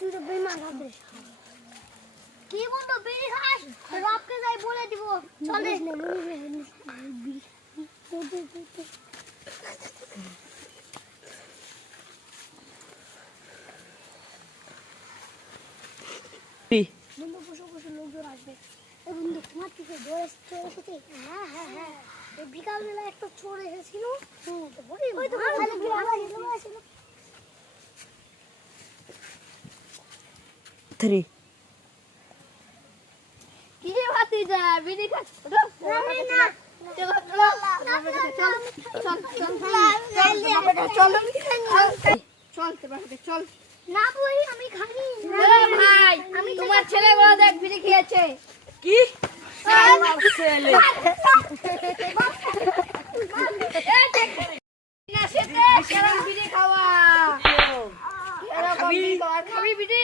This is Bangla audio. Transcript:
তুই তো বেমান হবে কি বন্ধু বিড়ি খাস বাপকে যাই বলে দিব চলে বন্ধু বসে বসে লোকজন আসবে বন্ধু তোমার থেকে বয়স চলে এসেছে হ্যাঁ হ্যাঁ হ্যাঁ বিকালবেলা একটা চোর এসেছিল থ্রি কি ভাতিজা বিড়ি খাস না চল না বই আমি খাইনি ভাই আমি তোমার ছেলেগুলো দেখ বিড়ি খেয়েছে কি ছেলে না সেটা কেন বিড়ি খাওয়া খাবি বিড়ি